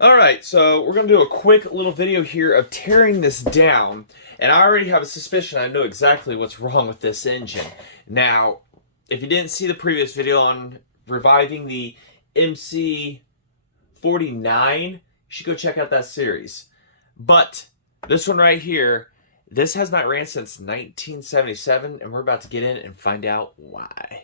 Alright, so we're going to do a quick little video here of tearing this down. And I already have a suspicion I know exactly what's wrong with this engine. Now, if you didn't see the previous video on reviving the MC39, you should go check out that series. But this one right here, this has not ran since 1977, and we're about to get in and find out why.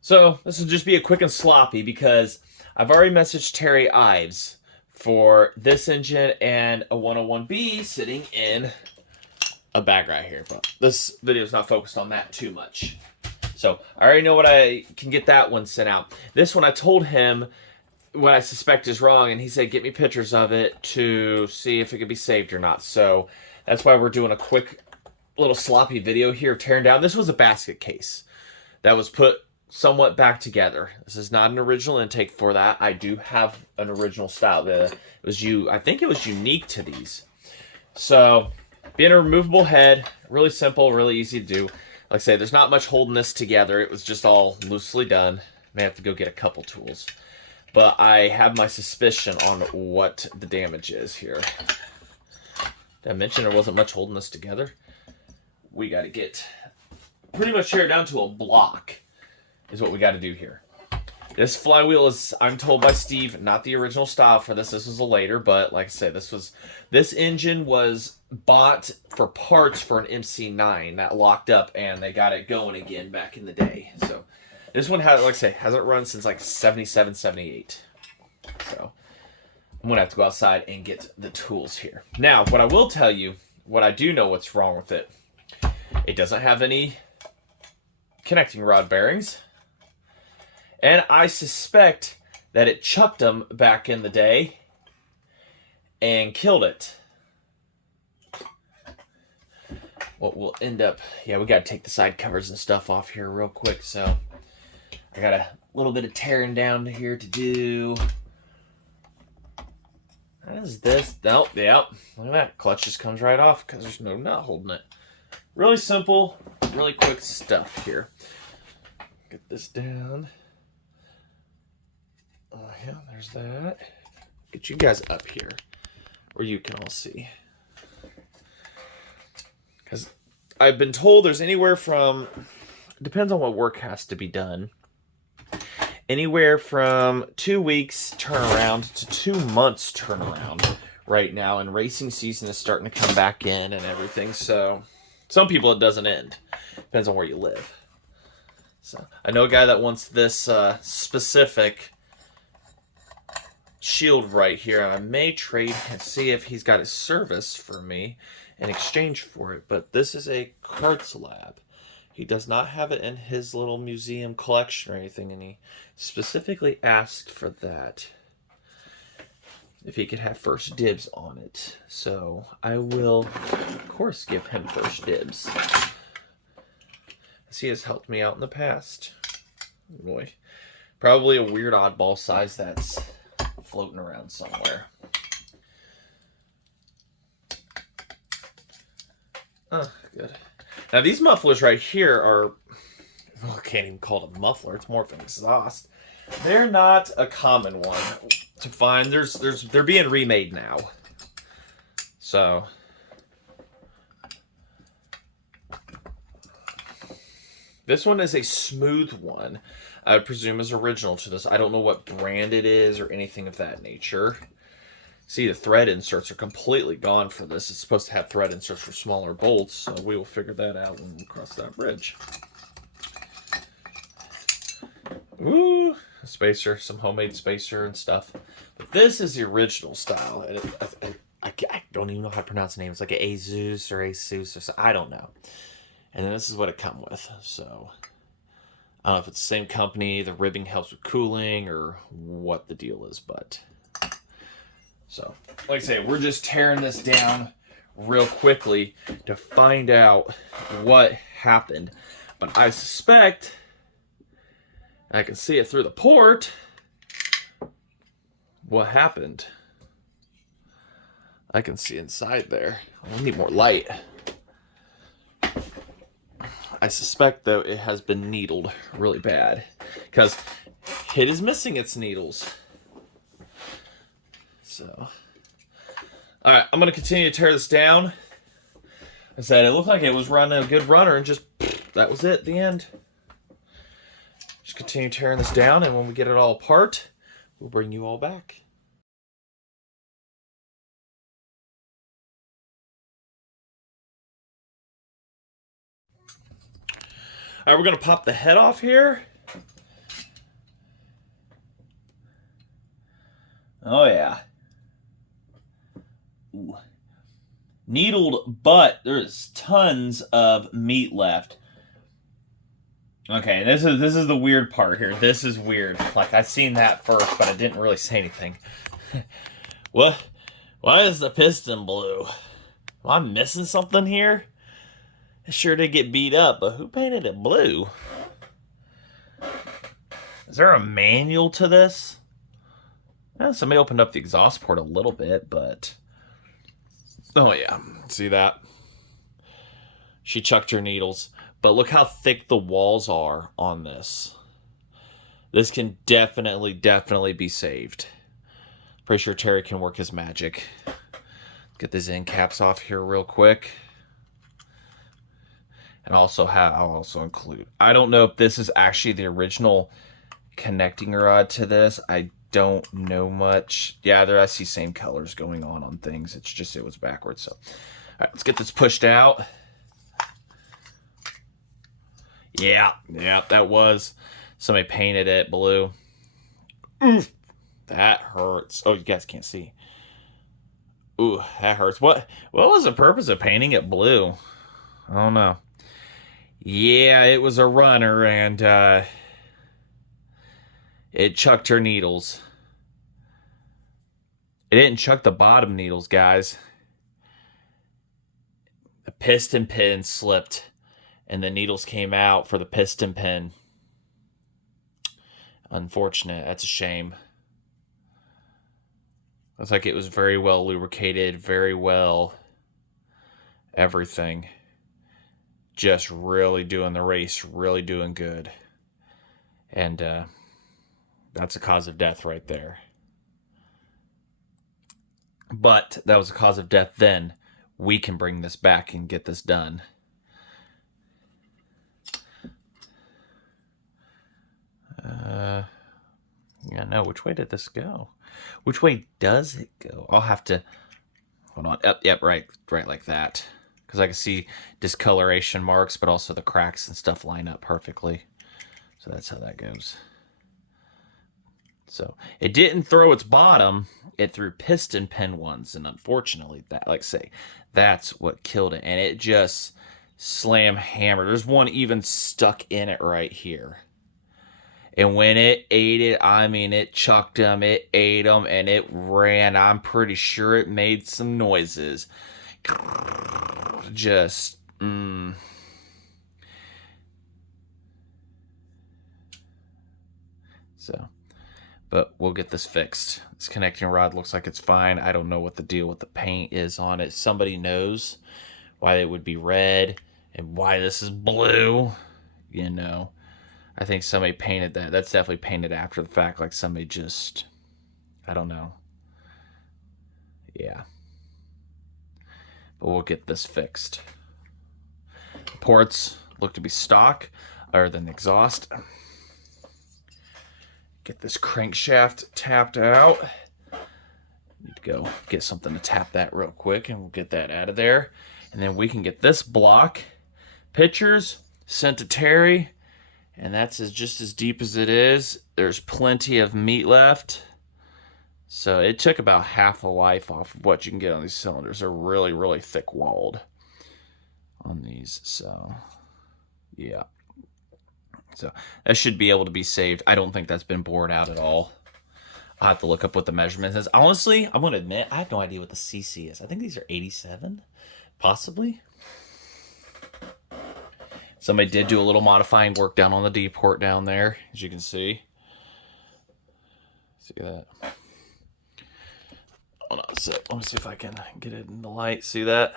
So this will just be a quick and sloppy because I've already messaged Terry Ives for this engine and a 101B sitting in a bag right here. But this video is not focused on that too much. So I already know what I can get that one sent out. This one I told him what I suspect is wrong, and he said get me pictures of it to see if it could be saved or not. So that's why we're doing a quick little sloppy video here of tearing down. This was a basket case that was put somewhat back together. This is not an original intake for that. I do have an original style. I think it was unique to these. So, being a removable head, really simple, really easy to do. Like I say, there's not much holding this together. It was just all loosely done. May have to go get a couple tools. But I have my suspicion on what the damage is here. Did I mention there wasn't much holding this together? We got to get pretty much tear it down to a block. Is what we got to do here. This flywheel is, I'm told by Steve, not the original style for this. This was a later, but like I said, this engine was bought for parts for an MC9 that locked up, and they got it going again back in the day. So this one has, like I say, hasn't run since like 77, 78. So I'm gonna have to go outside and get the tools here. Now, what I will tell you, what I do know what's wrong with it, it doesn't have any connecting rod bearings. And I suspect that it chucked them back in the day and killed it. What will end up... Yeah, we got to take the side covers and stuff off here real quick. So I got a little bit of tearing down here to do. What is this? Nope, yep. Look at that. Clutch just comes right off because there's no nut holding it. Really simple, really quick stuff here. Get this down. Oh, yeah, there's that. Get you guys up here where you can all see. Because I've been told there's anywhere from, depends on what work has to be done, anywhere from 2 weeks turnaround to 2 months turnaround right now. And racing season is starting to come back in and everything. So some people it doesn't end. Depends on where you live. So I know a guy that wants this specific shield right here. I may trade and see if he's got his service for me in exchange for it. But this is a Karts lab. He does not have it in his little museum collection or anything, and he specifically asked for that. If he could have first dibs on it. So I will, of course, give him first dibs. He has helped me out in the past. Boy. Probably a weird oddball size that's floating around somewhere. Oh, good. Now these mufflers right here are, well, I can't even call it a muffler. It's more of an exhaust. They're not a common one to find. They're being remade now. So this one is a smooth one. I presume is original to this. I don't know what brand it is or anything of that nature. See, the thread inserts are completely gone for this. It's supposed to have thread inserts for smaller bolts, so we will figure that out when we cross that bridge. Ooh, a spacer, some homemade spacer and stuff. But this is the original style. And I don't even know how to pronounce the name. It's like an Asus or Asus or something. I don't know. And then this is what it comes with. So I don't know if it's the same company, the ribbing helps with cooling, or what the deal is, but so like I say, we're just tearing this down real quickly to find out what happened. But I suspect, I can see it through the port, what happened. I can see inside there. I need more light. I suspect, though, it has been needled really bad because it is missing its needles. So, all right, I'm going to continue to tear this down. I said it looked like it was running a good runner, and just that was it, the end. Just continue tearing this down, and when we get it all apart, we'll bring you all back. All right, we're going to pop the head off here. Oh, yeah. Ooh. Needled, but there's tons of meat left. Okay, this is the weird part here. This is weird. Like, I seen that first, but I didn't really say anything. What? Why is the piston blue? Am I missing something here? It sure did get beat up, but who painted it blue? Is there a manual to this? Well, somebody opened up the exhaust port a little bit, but... Oh, yeah. See that? She chucked her needles. But look how thick the walls are on this. This can definitely be saved. Pretty sure Terry can work his magic. Get these end caps off here real quick. And also I'll also include... I don't know if this is actually the original connecting rod to this. I don't know much. Yeah, I see same colors going on things. It's just it was backwards. So, all right, let's get this pushed out. Yeah, that was somebody painted it blue. Oof, that hurts. Oh, you guys can't see. Ooh, that hurts. What was the purpose of painting it blue? I don't know. Yeah, it was a runner, and it chucked her needles. It didn't chuck the bottom needles, guys. The piston pin slipped, and the needles came out for the piston pin. Unfortunate. That's a shame. Looks like it was very well lubricated, very well everything. Just really doing the race, really doing good. And that's a cause of death right there. But that was a cause of death then. We can bring this back and get this done. Yeah, no, which way did this go? Which way does it go? I'll have to... Hold on. Yep, right like that. Because I can see discoloration marks, but also the cracks and stuff line up perfectly. So that's how that goes. So it didn't throw its bottom, it threw piston pin ones, and unfortunately, that, like I say, that's what killed it. And it just slam hammered. There's one even stuck in it right here. And when it ate it, I mean, it chucked them, it ate them, and it ran. I'm pretty sure it made some noises. Just, So, but we'll get this fixed. This connecting rod looks like it's fine. I don't know what the deal with the paint is on it. Somebody knows why it would be red and why this is blue. You know, I think somebody painted that. That's definitely painted after the fact, like somebody just, I don't know. Yeah. But we'll get this fixed. The ports look to be stock, other than the exhaust. Get this crankshaft tapped out. Need to go get something to tap that real quick, and we'll get that out of there. And then we can get this block pictures sent to Terry, and that's just as deep as it is. There's plenty of meat left. So it took about half the life off of what you can get on these cylinders. They're really, really thick walled on these. So, yeah. So that should be able to be saved. I don't think that's been bored out at all. I'll have to look up what the measurement is. Honestly, I'm going to admit, I have no idea what the CC is. I think these are 87, possibly. Somebody did do a little modifying work down on the D port down there, as you can see. See that? Hold on a sec. Let me see if I can get it in the light. See that?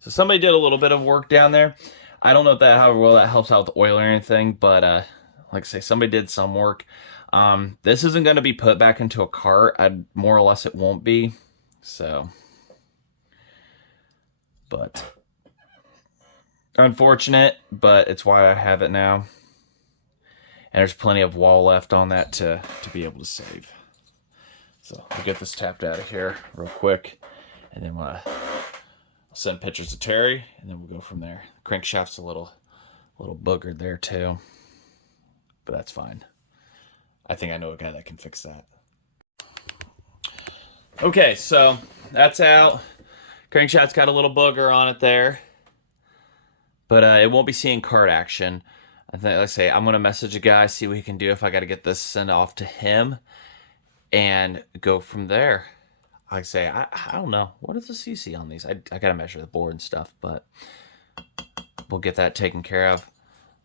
So somebody did a little bit of work down there. I don't know if that how well that helps out with the oil or anything, but like I say, somebody did some work. This isn't going to be put back into a cart. More or less it won't be. So, but unfortunate, but it's why I have it now. And there's plenty of wall left on that to be able to save. So I'll get this tapped out of here real quick, and then I'll send pictures to Terry, and then we'll go from there. The crankshaft's a little boogered there too, but that's fine. I think I know a guy that can fix that. Okay, so that's out. Crankshaft's got a little booger on it there, but it won't be seeing cart action. I think, like I say, I'm going to message a guy, see what he can do if I got to get this sent off to him, and go from there. Like I say, I don't know. What is the CC on these? I got to measure the board and stuff, but we'll get that taken care of.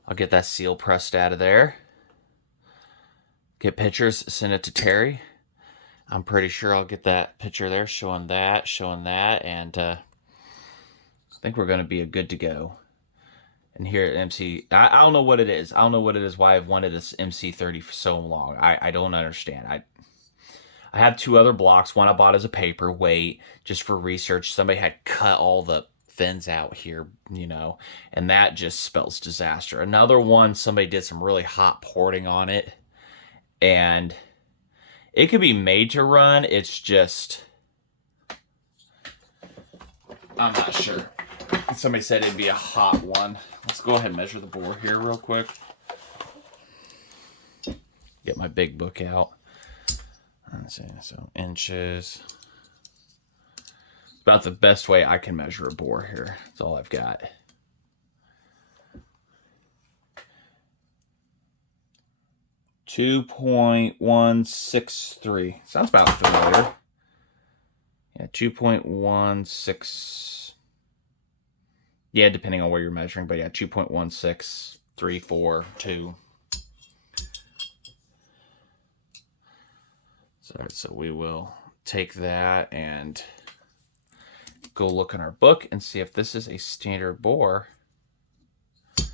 I'll get that seal pressed out of there. Get pictures, send it to Terry. I'm pretty sure I'll get that picture there showing that, and I think we're going to be good to go. And here at MC, I don't know what it is. I don't know what it is why I've wanted this MC30 for so long. I don't understand. I have 2 other blocks. One I bought as a paperweight just for research. Somebody had cut all the fins out here, you know, and that just spells disaster. Another one, somebody did some really hot porting on it, and it could be made to run. It's just, I'm not sure. Somebody said it'd be a hot one. Let's go ahead and measure the bore here real quick. Get my big book out. Let's see, so inches. About the best way I can measure a bore here. That's all I've got. .163. Sounds about familiar. Yeah, 2.16. Yeah, depending on where you're measuring, but yeah, 2.16342. So we will take that and go look in our book and see if this is a standard bore and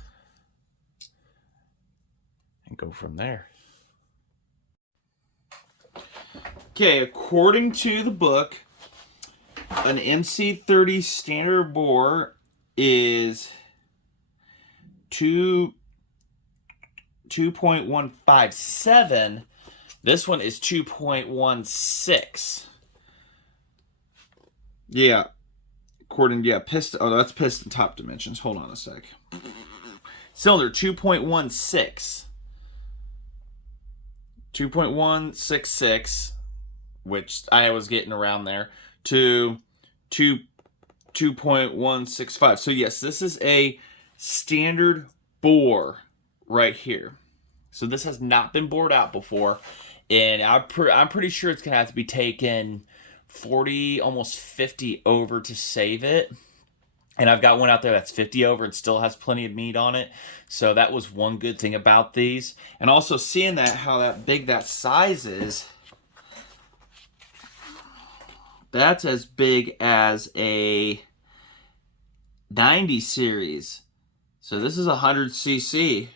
go from there. Okay, according to the book, an MC30 standard bore is 2.157. This one is 2.16. Yeah. According to, piston. Oh, that's piston top dimensions. Hold on a sec. Cylinder 2.16. 2.166, which I was getting around there, to 2.165. So yes, this is a standard bore right here. So this has not been bored out before, and I'm pretty sure it's gonna have to be taken 40, almost 50 over to save it. And I've got one out there that's 50 over and still has plenty of meat on it. So that was one good thing about these. And also seeing that, how that big that size is, that's as big as a 90 series. So this is a 100cc.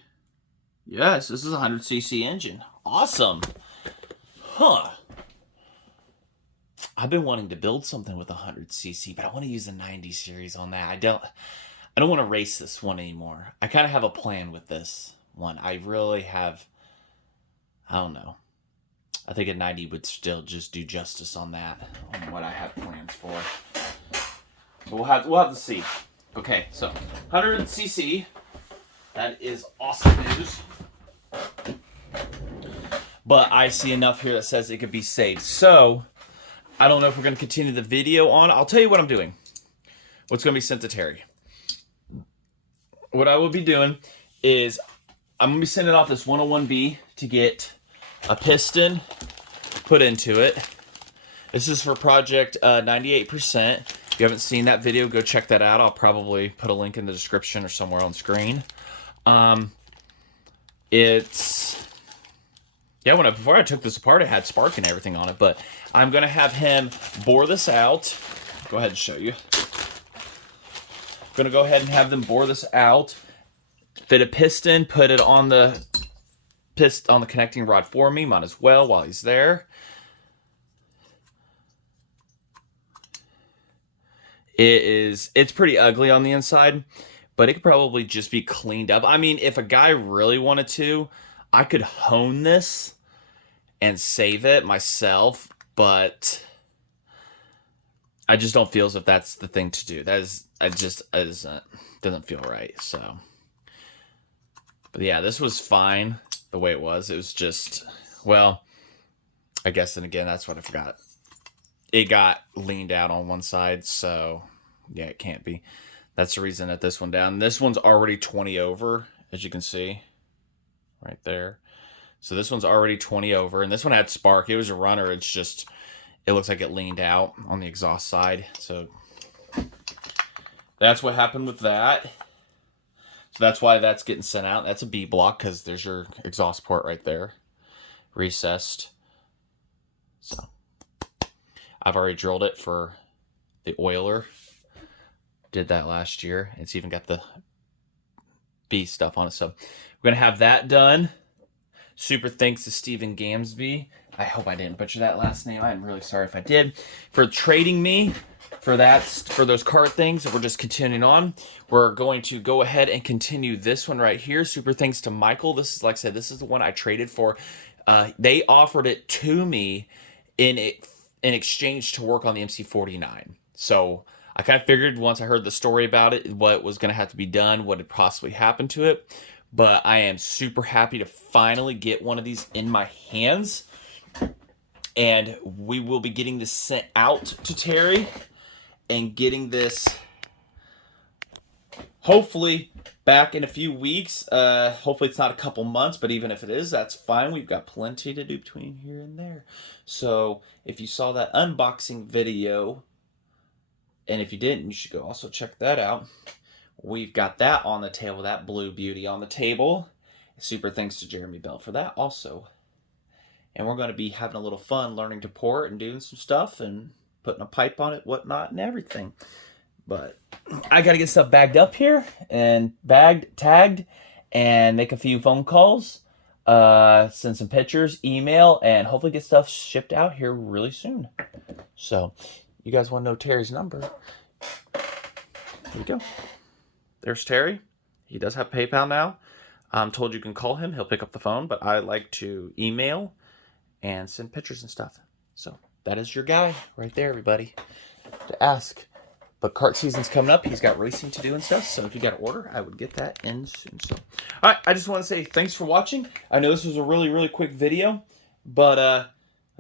Yes, this is a 100cc engine. Awesome. Huh. I've been wanting to build something with a 100cc, but I want to use the 90 series on that. I don't want to race this one anymore. I kind of have a plan with this one. I really have, I don't know. I think a 90 would still just do justice on that, on what I have plans for. So we'll have to see. Okay, so 100cc. That is awesome news. But I see enough here that says it could be saved. So I don't know if we're going to continue the video on. I'll tell you what I'm doing. What's going to be sent to Terry. What I will be doing is I'm going to be sending off this 101B to get a piston put into it. This is for project 98%. If you haven't seen that video, go check that out. I'll probably put a link in the description or somewhere on screen. Yeah, before I took this apart, it had spark and everything on it, but I'm going to have him bore this out. Go ahead and show you. I'm going to go ahead and have them bore this out, fit a piston, put it on the connecting rod for me. Might as well while he's there. It's pretty ugly on the inside, but it could probably just be cleaned up. I mean, if a guy really wanted to, I could hone this and save it myself, but I just don't feel as if that's the thing to do. Doesn't feel right. So, but yeah, this was fine the way it was. It was just, well, I guess then again, that's what I forgot. It got leaned out on one side, so yeah, it can't be. That's the reason that this one down. This one's already 20 over, as you can see, right there. So this one's already 20 over, and this one had spark. It was a runner. It's just, it looks like it leaned out on the exhaust side. So that's what happened with that. So that's why that's getting sent out. That's a B block because there's your exhaust port right there, recessed. So I've already drilled it for the oiler. Did that last year. It's even got the B stuff on it. So we're going to have that done. Super thanks to Stephen Gamsby. I hope I didn't butcher that last name. I'm really sorry if I did. For trading me for those cart things. We're just continuing on. We're going to go ahead and continue this one right here. Super thanks to Michael. This is, like I said, this is the one I traded for. They offered it to me in exchange to work on the MC49. So I kind of figured once I heard the story about it, what was going to have to be done, what had possibly happened to it. But I am super happy to finally get one of these in my hands. And we will be getting this sent out to Terry and getting this hopefully back in a few weeks. Hopefully it's not a couple months, but even if it is, that's fine. We've got plenty to do between here and there. So if you saw that unboxing video, and if you didn't, you should go also check that out. We've got that on the table, that blue beauty on the table. Super thanks to Jeremy Bell for that also. And we're going to be having a little fun learning to pour it and doing some stuff and putting a pipe on it, whatnot, and everything. But I got to get stuff bagged up here and bagged, tagged, and make a few phone calls, send some pictures, email, and hopefully get stuff shipped out here really soon. So you guys want to know Terry's number? Here we go. There's Terry. He does have PayPal now. I'm told you can call him. He'll pick up the phone, but I like to email and send pictures and stuff. So that is your guy right there, everybody, to ask. But kart season's coming up. He's got racing to do and stuff. So if you got an order, I would get that in soon. So, all right. I just want to say thanks for watching. I know this was a really, really quick video, but like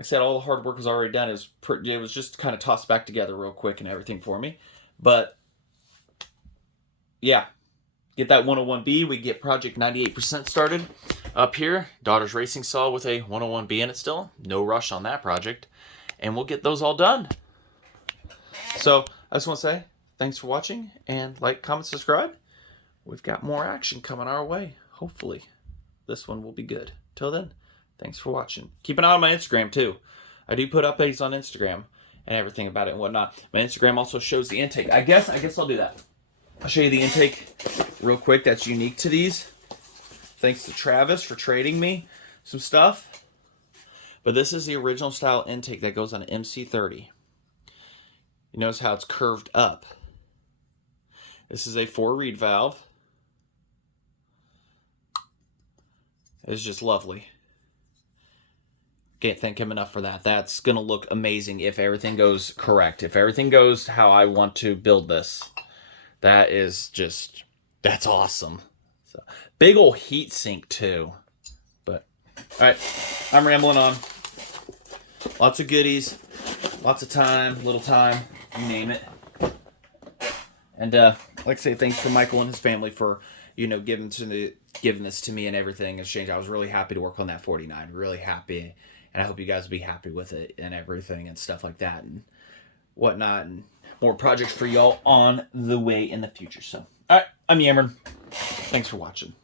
I said, all the hard work was already done. It was just kind of tossed back together real quick and everything for me. But yeah, get that 101B. We get Project 98% started up here. Daughter's racing saw with a 101B in it still. No rush on that project. And we'll get those all done. So I just want to say thanks for watching. And like, comment, subscribe. We've got more action coming our way. Hopefully this one will be good. Till then, thanks for watching. Keep an eye on my Instagram too. I do put updates on Instagram and everything about it and whatnot. My Instagram also shows the intake. I guess I'll do that. I'll show you the intake real quick that's unique to these. Thanks to Travis for trading me some stuff. But this is the original style intake that goes on an MC30. You notice how it's curved up. This is a 4-reed valve. It's just lovely. Can't thank him enough for that. That's going to look amazing if everything goes correct. If everything goes how I want to build this. That is just, that's awesome. So, big old heat sink too. But, all right, I'm rambling on. Lots of goodies, lots of time, little time, you name it. And like I say, thanks for Michael and his family for, giving this to me and everything in exchange. I was really happy to work on that 49, really happy. And I hope you guys will be happy with it and everything and stuff like that and whatnot. And more projects for y'all on the way in the future. So, all right, I'm Yammered. Thanks for watching.